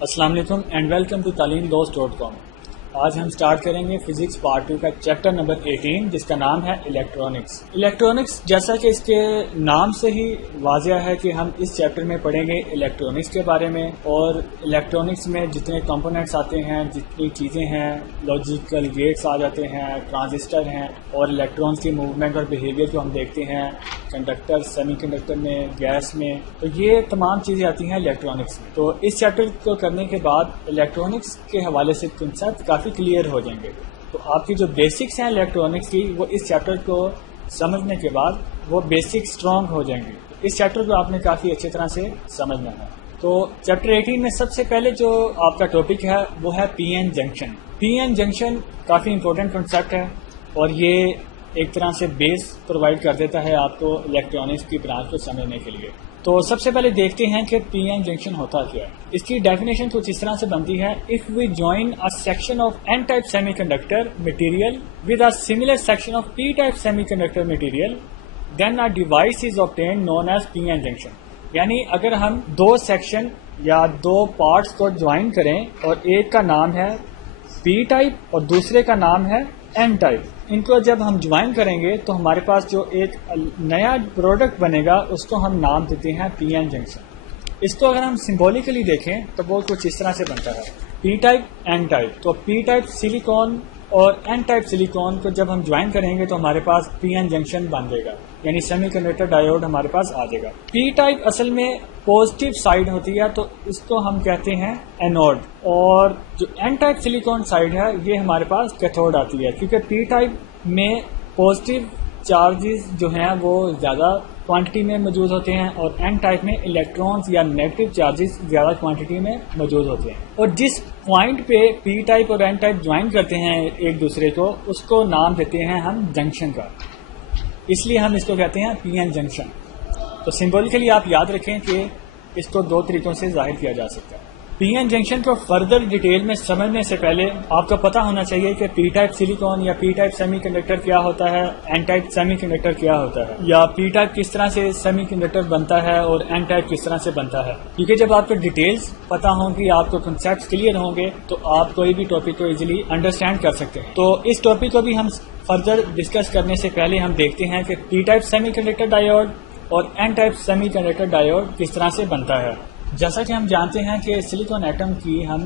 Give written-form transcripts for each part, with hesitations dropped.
السلام علیکم and welcome to تعلیم-دوست.com۔ آج ہم سٹارٹ کریں گے فزکس پارٹ 2 کا چیپٹر نمبر 18 جس کا نام ہے الیکٹرونکس۔ الیکٹرونکس جیسا کہ اس کے نام سے ہی واضح ہے کہ ہم اس چیپٹر میں پڑھیں گے الیکٹرونکس کے بارے میں، اور الیکٹرونکس میں جتنے کمپوننٹس آتے ہیں، جتنی چیزیں ہیں، لاجیکل گیٹس آ جاتے ہیں، ٹرانزسٹر ہیں، اور الیکٹرونس کی موومنٹ اور بیہیویئر کو ہم دیکھتے ہیں کنڈکٹر، سیمی کنڈکٹر میں، گیس میں، تو یہ تمام چیزیں آتی ہیں الیکٹرونکس میں۔ تو اس چیپٹر کو کرنے کے بعد الیکٹرونکس کے حوالے سے کنسیپٹ کافی کلیئر ہو جائیں گے۔ تو آپ کی جو بیسکس ہیں الیکٹرونکس کی، وہ اس چیپٹر کو سمجھنے کے بعد وہ بیسک اسٹرانگ ہو جائیں گے۔ اس چیپٹر کو آپ نے کافی اچھی طرح سے سمجھنا ہے۔ تو چیپٹر 18 میں سب سے پہلے جو آپ کا ٹاپک ہے وہ ہے پی این جنکشن۔ پی این جنکشن کافی امپورٹنٹ کنسیپٹ ہے، اور یہ ایک طرح سے بیس پرووائڈ کر دیتا ہے آپ کو الیکٹرونکس کی برانچ کو سمجھنے کے لیے۔ تو سب سے پہلے دیکھتے ہیں کہ پی این جنکشن ہوتا کیا ہے۔ اس کی ڈیفینیشن کچھ اس طرح سے بنتی ہے: if we join a section of N type semiconductor material with a similar section of P type semiconductor material then a device is obtained known as P N junction. یعنی اگر ہم دو section یا دو parts کو join کریں اور ایک کا نام ہے پی ٹائپ اور دوسرے کا نام ہے این ٹائپ، ان کو جب ہم جوائن کریں گے تو ہمارے پاس جو ایک نیا پروڈکٹ بنے گا اس کو ہم نام دیتے ہیں پی این جنکشن۔ اس کو اگر ہم سمبولیکلی دیکھیں تو وہ کچھ اس طرح سے بنتا ہے: پی ٹائپ این ٹائپ، تو پی ٹائپ سلیکون اور این ٹائپ سلیکون کو جب ہم جوائن کریں گے تو ہمارے پاس پی این جنکشن بن جائے گا، یعنی سیمی کنڈکٹر ڈائیوڈ ہمارے پاس آ جائے گا۔ پی ٹائپ اصل میں پازیٹیو سائڈ ہوتی ہے تو اس کو ہم کہتے ہیں اینوڈ، اور جو این ٹائپ سلیکون سائڈ ہے یہ ہمارے پاس کیتھوڈ آتی ہے، کیونکہ پی ٹائپ میں پازیٹیو چارجز جو ہیں وہ زیادہ کوانٹٹی میں موجود ہوتے ہیں، اور این ٹائپ میں الیکٹرونز یا نیگیٹو چارجز زیادہ کوانٹٹی میں موجود ہوتے ہیں۔ اور جس پوائنٹ پہ پی ٹائپ اور این ٹائپ جوائن کرتے ہیں ایک دوسرے کو، اس کو نام دیتے ہیں ہم جنکشن کا، اس لیے ہم اس کو کہتے ہیں پی این جنکشن۔ تو سمبولیکلی آپ یاد رکھیں کہ اس کو دو طریقوں سے ظاہر کیا جا سکتا ہے۔ پی این جنکشن کو فردر ڈیٹیل میں سمجھنے سے پہلے آپ کو پتہ ہونا چاہیے کہ پی ٹائپ سلیکون یا پی ٹائپ سیمی کنڈکٹر کیا ہوتا ہے، این ٹائپ سیمی کنڈکٹر کیا ہوتا ہے، یا پی ٹائپ کس طرح سے سیمی کنڈکٹر بنتا ہے اور این ٹائپ کس طرح سے بنتا ہے۔ کیونکہ جب آپ کو ڈیٹیلز پتہ ہوں گی، آپ کو کنسیپٹس کلیئر ہوں گے، تو آپ کوئی بھی ٹاپک کو ایزیلی انڈرسٹینڈ کر سکتے ہیں۔ تو اس ٹاپک کو بھی ہم فردر ڈسکس کرنے سے پہلے ہم دیکھتے ہیں کہ P type semiconductor diode اور N type semiconductor diode کس طرح سے بنتا ہے۔ جیسا کہ ہم جانتے ہیں کہ سلیکون ایٹم کی ہم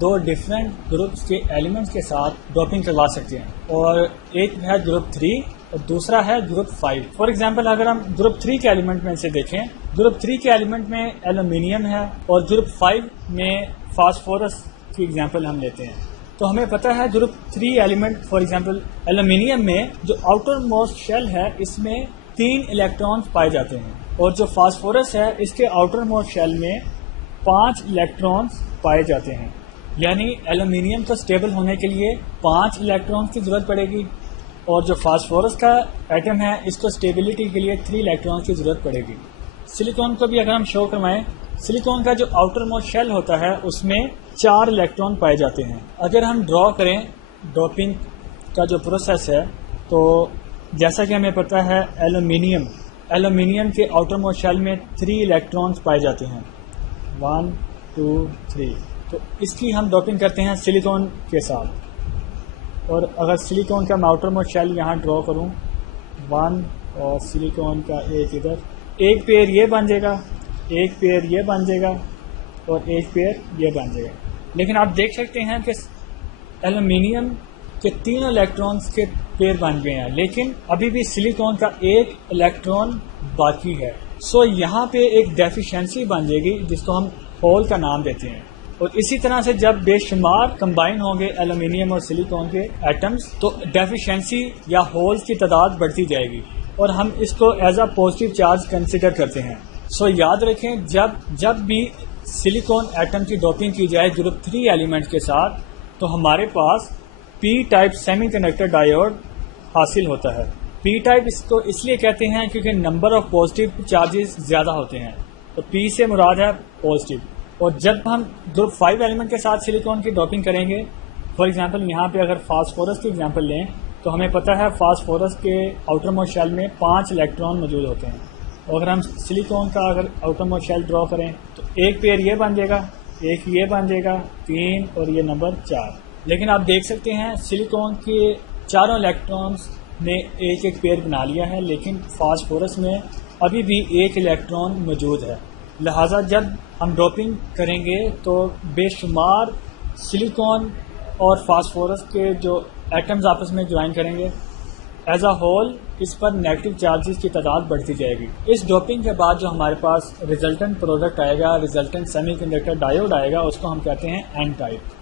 دو ڈفرینٹ گروپس کے ایلیمنٹس کے ساتھ ڈوپنگ کروا سکتے ہیں، اور ایک ہے گروپ 3 اور دوسرا ہے گروپ 5۔ فار ایگزامپل اگر ہم گروپ 3 کے ایلیمنٹ میں سے دیکھیں، گروپ 3 کے ایلیمنٹ میں ایلومینیم ہے، اور گروپ 5 میں فاسفورس کی ایگزامپل ہم لیتے ہیں۔ تو ہمیں پتہ ہے group 3 element for example aluminium میں جو آؤٹر موسٹ شیل ہے اس میں 3 الیکٹرانز پائے جاتے ہیں، اور جو فاسفورس ہے اس کے آؤٹر موسٹ شیل میں 5 الیکٹرانز پائے جاتے ہیں۔ یعنی ایلومینیم کو سٹیبل ہونے کے لیے 5 الیکٹرانز کی ضرورت پڑے گی، اور جو فاسفورس کا ایٹم ہے اس کو سٹیبلٹی کے لیے 3 الیکٹرانز کی ضرورت پڑے گی۔ سلیکون کو بھی اگر ہم شو کروائیں، سلیکون کا جو آؤٹر موسٹ شیل ہوتا ہے اس میں 4 الیکٹران پائے جاتے ہیں۔ اگر ہم ڈرا کریں ڈوپنگ کا جو پروسیس ہے، تو جیسا کہ ہمیں پتہ ہے ایلومینیم کے آؤٹر موسٹ شیل میں 3 الیکٹرانز پائے جاتے ہیں، 1 2 3۔ تو اس کی ہم ڈوپنگ کرتے ہیں سلیکون کے ساتھ، اور اگر سلیکون کا میں آؤٹر موسٹ شیل یہاں ڈرا کروں 1، اور سلیکون کا ایک ادھر، ایک پیئر یہ بن جائے گا، ایک پیئر یہ بن جائے گا، اور ایک پیئر یہ بن جائے گا۔ لیکن آپ دیکھ سکتے ہیں کہ ایلومینیم کے 3 الیکٹرانز کے پیئر بن گئے ہیں، لیکن ابھی بھی سلیکون کا ایک الیکٹران باقی ہے۔ سو یہاں پہ ایک ڈیفیشنسی بن جائے گی جس کو ہم ہول کا نام دیتے ہیں، اور اسی طرح سے جب بے شمار کمبائن ہوں گے ایلومینیم اور سلیکون کے ایٹمز تو ڈیفیشنسی یا ہولز کی تعداد بڑھتی جائے گی، اور ہم اس کو as a positive charge consider کرتے ہیں۔ سو یاد رکھیں جب بھی سلیکون ایٹم کی ڈوپنگ کی جائے گروپ 3 ایلیمنٹ کے ساتھ، تو ہمارے پاس P type semiconductor diode حاصل ہوتا ہے۔ پی ٹائپ اس کو اس لیے کہتے ہیں کیونکہ نمبر آف پازیٹیو چارجز زیادہ ہوتے ہیں، تو پی سے مراد ہے پازیٹیو۔ اور جب ہم گروپ 5 ایلیمنٹ کے ساتھ سلیکون کی ڈوپنگ کریں گے، فار ایگزامپل یہاں پہ اگر فاسفورس کی ایگزامپل لیں تو ہمیں پتہ ہے فاسفورس کے آؤٹر موسٹ شیل میں 5 الیکٹران موجود ہوتے ہیں، اور اگر ہم سلیکون کا اگر آؤٹر موسٹ شیل ڈرا کریں تو ایک پیئر یہ بن جائے گا، ایک یہ بن جائے گا 3 اور یہ نمبر 4. لیکن آپ دیکھ سکتے ہیں سلیکون کے چاروں الیکٹرانز نے ایک ایک پیئر بنا لیا ہے، لیکن فاسفورس میں ابھی بھی ایک الیکٹران موجود ہے. لہٰذا جب ہم ڈوپنگ کریں گے تو بے شمار سلیکون اور فاسفورس کے جو ایٹمز آپس میں جوائن کریں گے، ایز اے ہول اس پر نیگیٹو چارجز کی تعداد بڑھتی جائے گی. اس ڈوپنگ کے بعد جو ہمارے پاس ریزلٹنٹ پروڈکٹ آئے گا، ریزلٹنٹ سیمی کنڈکٹر ڈائیوڈ آئے گا، اس کو ہم کہتے ہیں این ٹائپ.